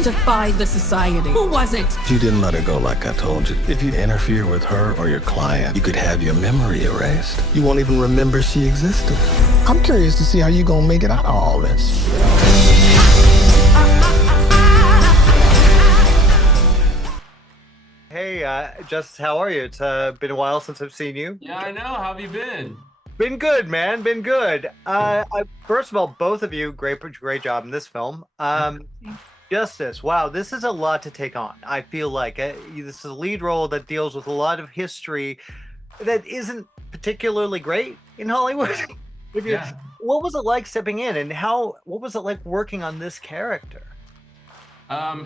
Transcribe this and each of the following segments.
and defied the society. Who was it? You didn't let her go like I told you. If you interfere with her or your client, you could have your memory erased. You won't even remember she existed. I'm curious to see how you gonna make it out of all this. Hey, Justice, how are you? It's been a while since I've seen you. Yeah, I know. How have you been? Been good, man. Been good. First of all, both of you, great job in this film. Justice, wow, this is a lot to take on. I feel like this is a lead role that deals with a lot of history that isn't particularly great in Hollywood. What was it like stepping in, and what was it like working on this character?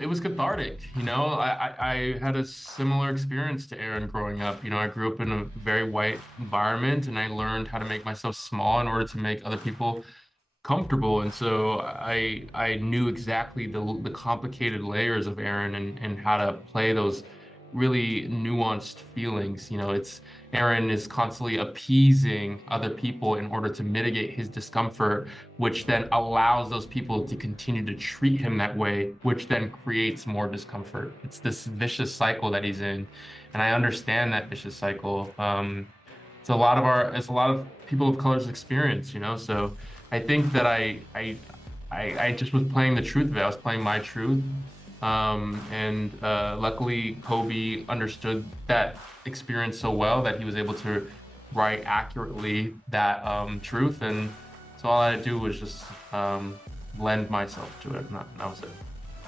It was cathartic. You know, I had a similar experience to Aaron growing up. You know, I grew up in a very white environment, and I learned how to make myself small in order to make other people comfortable. And so I knew exactly the complicated layers of Aaron and how to play those really nuanced feelings. You know, Aaron is constantly appeasing other people in order to mitigate his discomfort, which then allows those people to continue to treat him that way, which then creates more discomfort. It's this vicious cycle that he's in, and I understand that vicious cycle. It's a lot of people of color's experience, you know. So I think that I just was playing the truth of it. I was playing my truth. Luckily, Kobi understood that experience so well that he was able to write accurately that truth. And so all I had to do was just lend myself to it. And that was it.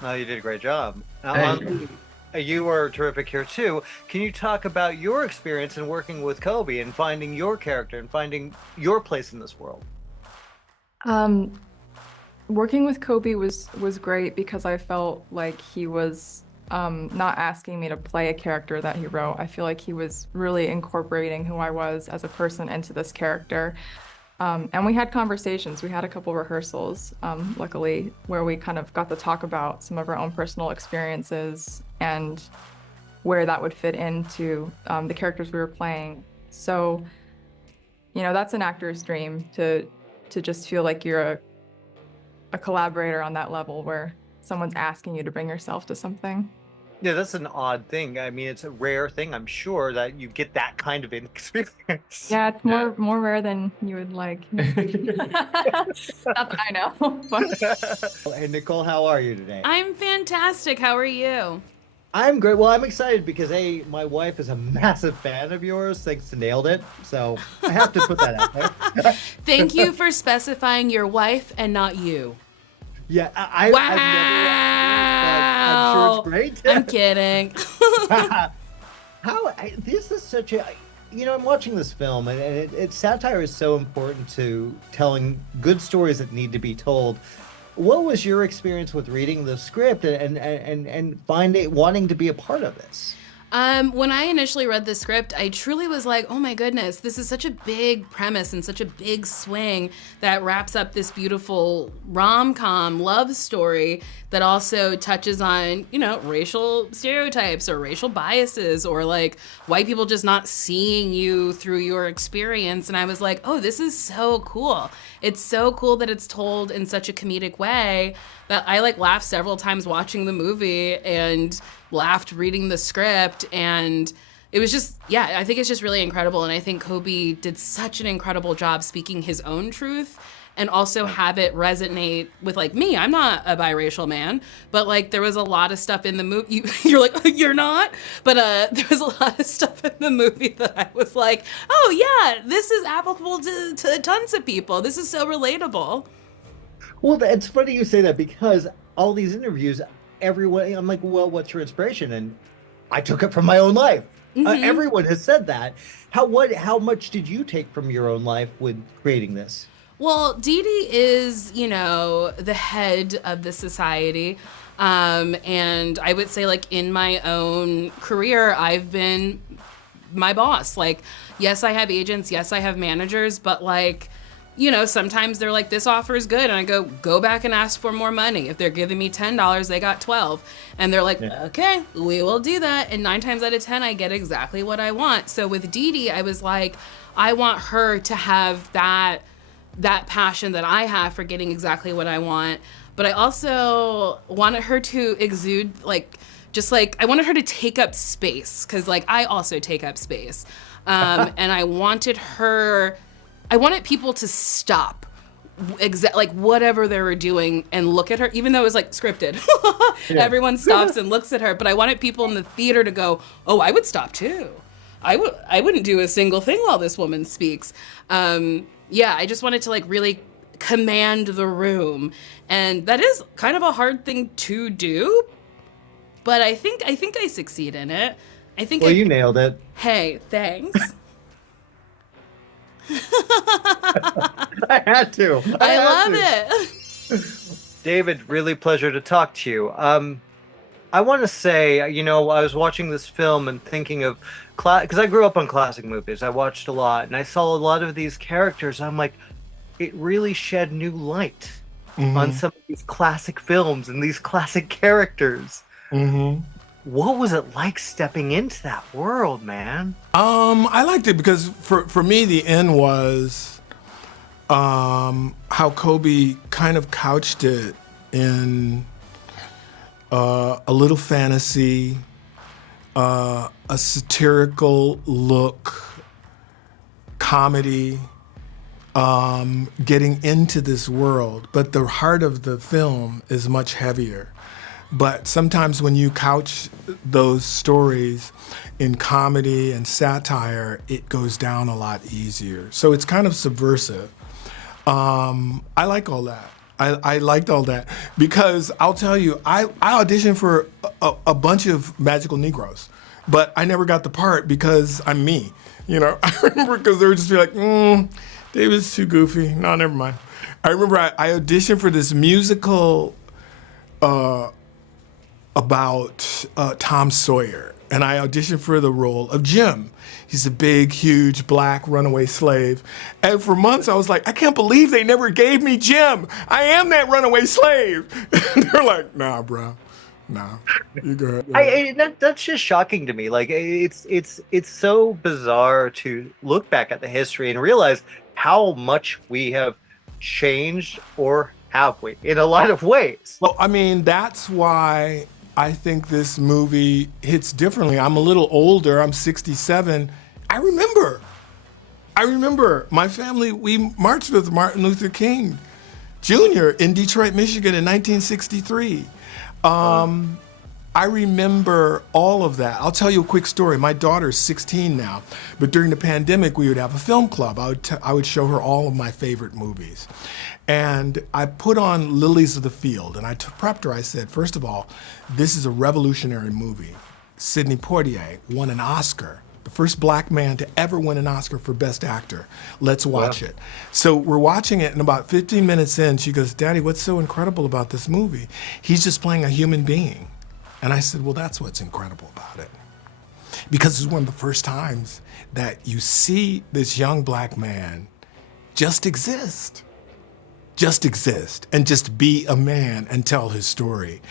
Oh, you did a great job. Thank You were terrific here too. Can you talk about your experience in working with Kobi and finding your character and finding your place in this world? Working with Kobi was great because I felt like he was not asking me to play a character that he wrote. I feel like he was really incorporating who I was as a person into this character. And we had conversations. We had a couple rehearsals, luckily, where we kind of got to talk about some of our own personal experiences and where that would fit into the characters we were playing. So, you know, that's an actor's dream to just feel like you're a collaborator on that level where someone's asking you to bring yourself to something. Yeah, that's an odd thing. I mean, it's a rare thing, I'm sure, that you get that kind of experience. Yeah, it's more rare than you would like. Not that I know. But... Hey, Nicole, how are you today? I'm fantastic. How are you? I'm great. Well, I'm excited because my wife is a massive fan of yours, thanks to Nailed It. So I have to put that out there. Thank you for specifying your wife and not you. Yeah, wow. I've never, but I'm sure it's great. I'm kidding. This is such a, you know, I'm watching this film and satire is so important to telling good stories that need to be told. What was your experience with reading the script and wanting to be a part of this? When I initially read the script, I truly was like, oh my goodness, this is such a big premise and such a big swing that wraps up this beautiful rom-com love story that also touches on, you know, racial stereotypes or racial biases or like white people just not seeing you through your experience. And I was like, oh, this is so cool. It's so cool that it's told in such a comedic way that I like laughed several times watching the movie and laughed reading the script. And it was just, yeah, I think it's just really incredible. And I think Kobi did such an incredible job speaking his own truth and also have it resonate with like me. I'm not a biracial man, but like there was a lot of stuff in the movie. You're like, you're not? But there was a lot of stuff in the movie that I was like, oh yeah, this is applicable to tons of people. This is so relatable. Well, it's funny you say that because all these interviews, everyone, I'm like, well, what's your inspiration? And I took it from my own life. Mm-hmm. Everyone has said that. How much did you take from your own life with creating this? Well, Dee Dee is, you know, the head of the society. And I would say, like, in my own career, I've been my boss. Like, yes, I have agents. Yes, I have managers. But, like, you know, sometimes they're like, this offer is good. And I go back and ask for more money. If they're giving me $10, they got 12. And they're like, okay, we will do that. And 9 times out of 10, I get exactly what I want. So with Dee Dee, I was like, I want her to have that passion that I have for getting exactly what I want, but I also wanted her to exude I wanted her to take up space, because I also take up space. And I wanted people to stop whatever they were doing and look at her, even though it was scripted. Yeah. Everyone stops and looks at her, but I wanted people in the theater to go, oh, I would stop too. I wouldn't do a single thing while this woman speaks. I just wanted to really command the room, and that is kind of a hard thing to do, but I think I succeed in it. You nailed it. Hey, thanks. I had to. I love it. David, really pleasure to talk to you. I want to say, I was watching this film and thinking of, because I grew up on classic movies. I watched a lot, and I saw a lot of these characters. I'm like, it really shed new light on some of these classic films and these classic characters. Mm-hmm. What was it like stepping into that world, man? I liked it because for me, the end was how Kobi kind of couched it in a little fantasy, a satirical look, comedy, getting into this world. But the heart of the film is much heavier. But sometimes when you couch those stories in comedy and satire, it goes down a lot easier. So it's kind of subversive. I like all that. I liked all that because I'll tell you, I auditioned for a bunch of magical Negroes, but I never got the part because I'm me. I remember because they would just be like, David's too goofy. No, never mind. I remember I auditioned for this musical about Tom Sawyer, and I auditioned for the role of Jim. He's a big, huge, black runaway slave. And for months, I was like, I can't believe they never gave me Jim. I am that runaway slave. And they're like, nah, bro. Nah, you go ahead. That's just shocking to me. It's so bizarre to look back at the history and realize how much we have changed, or have we, in a lot of ways. Well, I mean, that's why I think this movie hits differently. I'm a little older, I'm 67. I remember my family, we marched with Martin Luther King Jr. in Detroit, Michigan in 1963. I remember all of that. I'll tell you a quick story. My daughter's 16 now, but during the pandemic, we would have a film club. I would show her all of my favorite movies. And I put on Lilies of the Field, and I prepped her. I said, first of all, this is a revolutionary movie. Sidney Poitier won an Oscar, the first black man to ever win an Oscar for Best Actor. Let's watch it. So we're watching it, and about 15 minutes in, she goes, Daddy, what's so incredible about this movie? He's just playing a human being. And I said, well, that's what's incredible about it. Because it's one of the first times that you see this young black man just exist and just be a man and tell his story.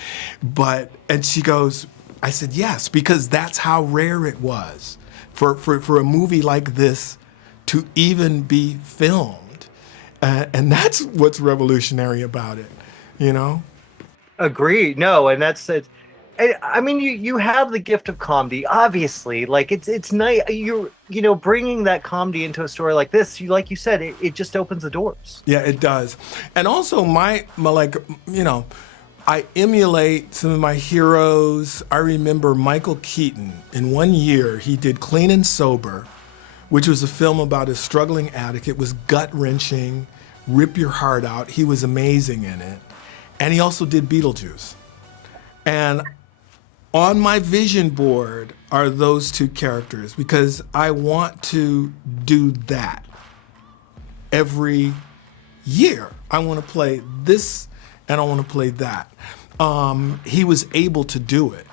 And she goes, I said, yes, because that's how rare it was for a movie like this to even be filmed. And that's what's revolutionary about it, Agree. No, and that's it. I mean, you have the gift of comedy, obviously. It's nice. You're bringing that comedy into a story like this. Like you said, it just opens the doors. Yeah, it does. And also, I emulate some of my heroes. I remember Michael Keaton. In 1 year, he did Clean and Sober, which was a film about a struggling addict. It was gut-wrenching, rip your heart out. He was amazing in it. And he also did Beetlejuice. And on my vision board are those two characters because I want to do that every year. I want to play this and I want to play that. He was able to do it.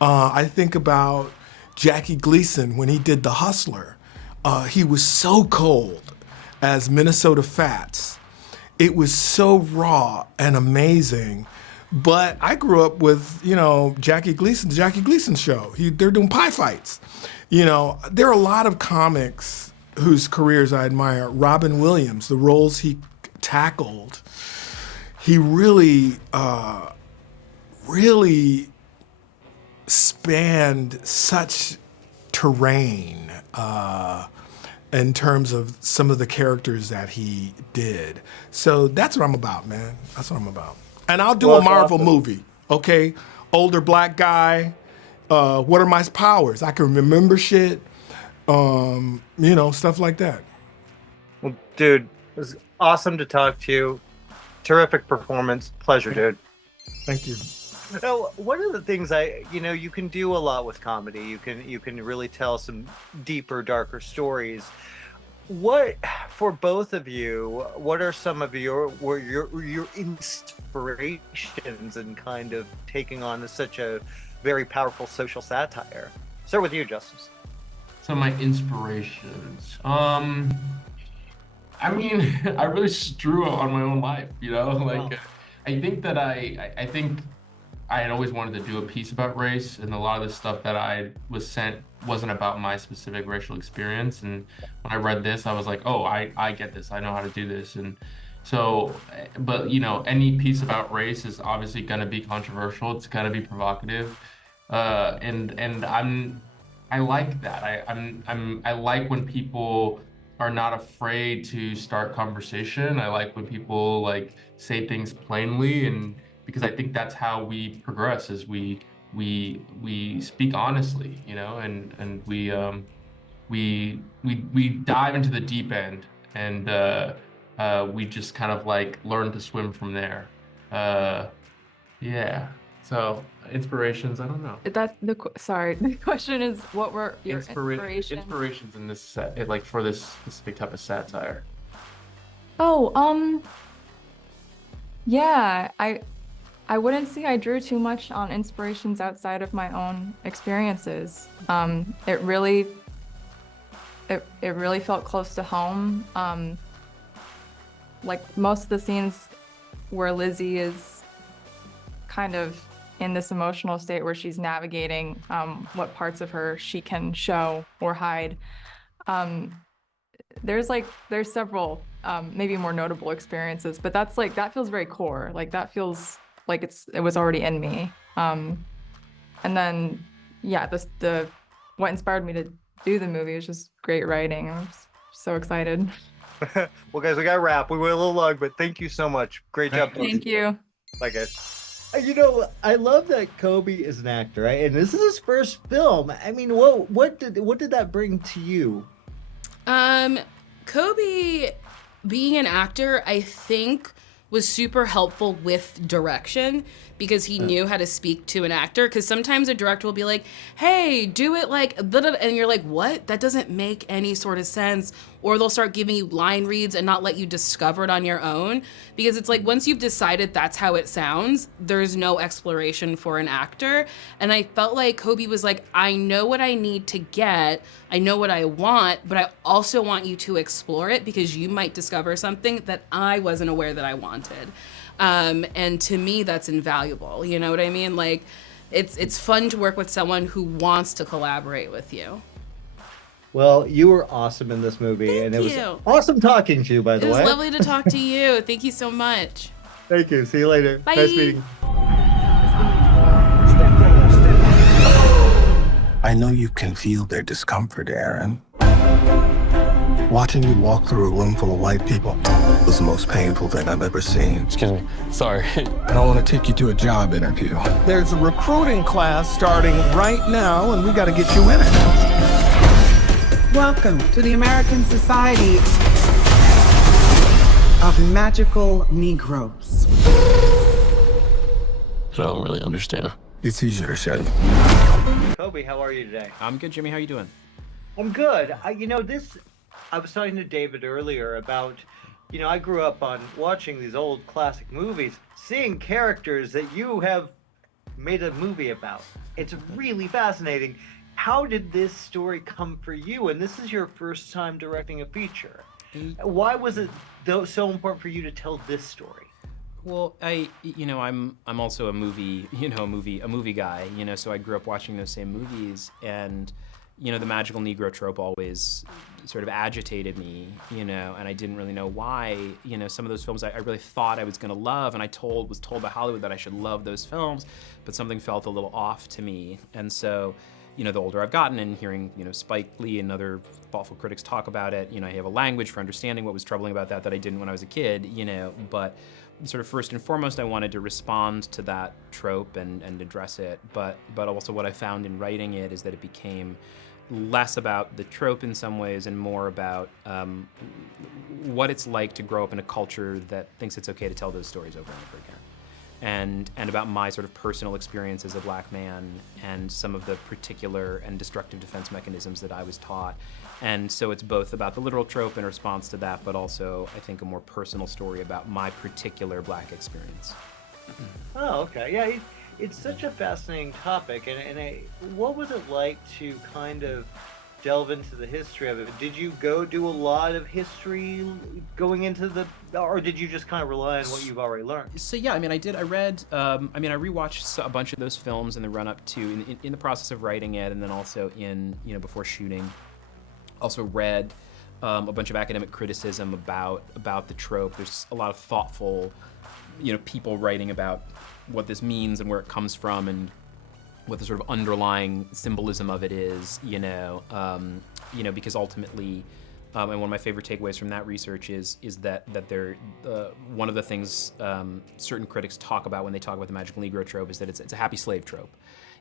I think about Jackie Gleason when he did The Hustler. He was so cold as Minnesota Fats. It was so raw and amazing. But I grew up with, Jackie Gleason, the Jackie Gleason show. They're doing pie fights. There are a lot of comics whose careers I admire. Robin Williams, the roles he tackled, he really, really spanned such terrain in terms of some of the characters that he did. So that's what I'm about, man. That's what I'm about. And I'll do a Marvel movie, okay? Older black guy. What are my powers? I can remember shit. You know, stuff like that. Well, dude, it was awesome to talk to you. Terrific performance. Pleasure, dude. Thank you. Now, one of the things you can do a lot with comedy. You can really tell some deeper, darker stories. What, for both of you, what are some of your inspirations in kind of taking on such a very powerful social satire? Start with you, Justice. So my inspirations. I mean, I really just drew on my own life, you know? Like, I think that I think I had always wanted to do a piece about race, and a lot of the stuff that I was sent wasn't about my specific racial experience. And when I read this, I was like, oh, I get this. I know how to do this. And so, but you know, any piece about race is obviously going to be controversial. It's got to be provocative. And I like that. I like when people are not afraid to start conversation. I like when people like say things plainly, and because I think that's how we progress, is we speak honestly, you know, and we dive into the deep end, and we just kind of like learn to swim from there. Yeah. So inspirations, I don't know. Sorry, the question is, what were your inspirations? Inspirations in this set, like for this specific type of satire. Oh, yeah, I wouldn't say I drew too much on inspirations outside of my own experiences. It really felt close to home. Like most of the scenes where Lizzie is kind of in this emotional state where she's navigating what parts of her she can show or hide. There's several maybe more notable experiences, but that feels very core. Like that feels like it was already in me. And then yeah, what inspired me to do the movie was just great writing. I'm so excited. Well, guys, we got to wrap. We went a little long, but thank you so much. Great job. Thank you. Bye, guys. You know, I love that Kobi is an actor, right? And this is his first film. I mean, what did that bring to you? Kobi being an actor, I think, was super helpful with direction, because he knew how to speak to an actor. Because sometimes a director will be like, hey, do it like, and you're like, what? That doesn't make any sort of sense. Or they'll start giving you line reads and not let you discover it on your own. Because it's like, once you've decided that's how it sounds, there's no exploration for an actor. And I felt like Kobi was like, I know what I need to get, I know what I want, but I also want you to explore it, because you might discover something that I wasn't aware that I wanted. And to me, that's invaluable. You know what I mean? Like, it's fun to work with someone who wants to collaborate with you. Well, you were awesome in this movie, and it was awesome talking to you, by the way. It was lovely to talk to you. Thank you so much. Thank you. See you later. Bye. Nice meeting. I know you can feel their discomfort, Aaron. Watching you walk through a room full of white people was the most painful thing I've ever seen. Excuse me. Sorry. I don't want to take you to a job interview. There's a recruiting class starting right now, and we got to get you in it. Welcome to the American Society of Magical Negroes. I don't really understand. It's easier to say. Kobi, how are you today? I'm good, Jimmy. How you doing? I'm good. I was talking to David earlier about, I grew up on watching these old classic movies, seeing characters that you have made a movie about. It's really fascinating. How did this story come for you? And this is your first time directing a feature. Why was it so important for you to tell this story? Well, I'm also a movie guy, so I grew up watching those same movies, and the magical Negro trope always sort of agitated me, and I didn't really know why. Some of those films I really thought I was going to love, and was told by Hollywood that I should love those films, but something felt a little off to me. And so, the older I've gotten and hearing, Spike Lee and other thoughtful critics talk about it, I have a language for understanding what was troubling about that I didn't when I was a kid, but sort of first and foremost, I wanted to respond to that trope and address it. But also what I found in writing it is that it became less about the trope in some ways and more about what it's like to grow up in a culture that thinks it's okay to tell those stories over and over again. And about my sort of personal experience as a black man and some of the particular and destructive defense mechanisms that I was taught. And so it's both about the literal trope in response to that, but also, I think, a more personal story about my particular black experience. Oh, okay. Yeah, it's such a fascinating topic. What was it like to kind of delve into the history of it? Did you go do a lot of history going into or did you just kind of rely on what you've already learned? So yeah, I did. I read. I rewatched a bunch of those films in the run up to, in the process of writing it, and then also before shooting. Also read a bunch of academic criticism about the trope. There's a lot of thoughtful, people writing about what this means and where it comes from and what the sort of underlying symbolism of it is, because ultimately, and one of my favorite takeaways from that research is that there, one of the things certain critics talk about when they talk about the magical Negro trope is that it's a happy slave trope,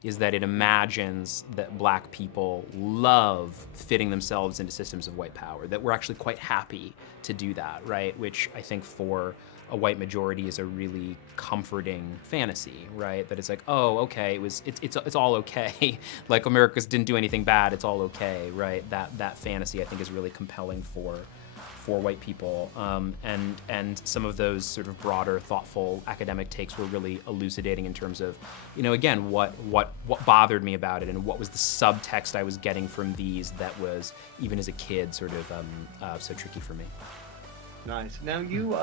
is that it imagines that black people love fitting themselves into systems of white power, that we're actually quite happy to do that, right? Which I think for a white majority is a really comforting fantasy, right? That it's like, oh, okay, it's all okay. Like America didn't do anything bad, it's all okay, right? That fantasy I think is really compelling for white people, and some of those sort of broader, thoughtful academic takes were really elucidating in terms of, again, what bothered me about it and what was the subtext I was getting from these that was, even as a kid, sort of so tricky for me. Nice. Now you,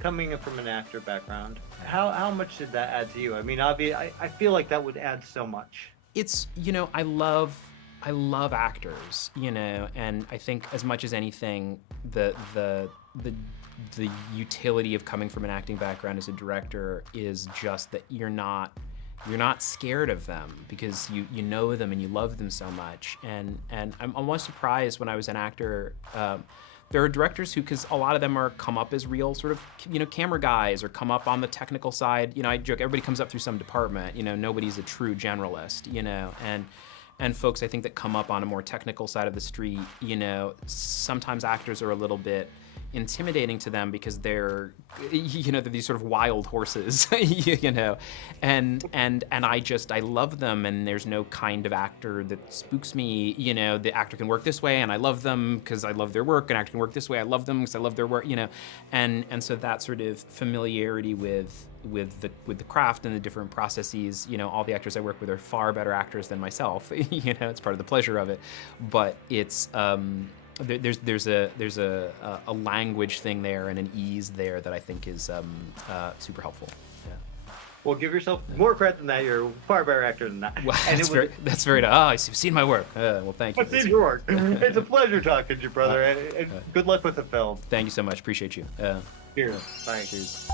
coming from an actor background, how much did that add to you? I feel like that would add so much. It's, I love actors, and I think as much as anything, the utility of coming from an acting background as a director is just that you're not scared of them because you know them and you love them so much. And I'm almost surprised when I was an actor. There are directors who, because a lot of them are come up as real sort of, camera guys or come up on the technical side. I joke, everybody comes up through some department. Nobody's a true generalist. And folks, I think, that come up on a more technical side of the street, sometimes actors are a little bit intimidating to them because they're these sort of wild horses, and I love them, and there's no kind of actor that spooks me. The actor can work this way, and I love them because I love their work. An actor can work this way, I love them because I love their work. And so that sort of familiarity with the craft and the different processes. All the actors I work with are far better actors than myself. It's part of the pleasure of it, but it's. There's a language thing there and an ease there that I think is super helpful. Yeah. Well, give yourself more credit than that. You're a far better actor than that. Well, that's very. I've seen my work. Well, thank you. I've seen your work. It's a pleasure talking to you, brother, and good luck with the film. Thank you so much. Appreciate you. Cheers. Bye. Cheers.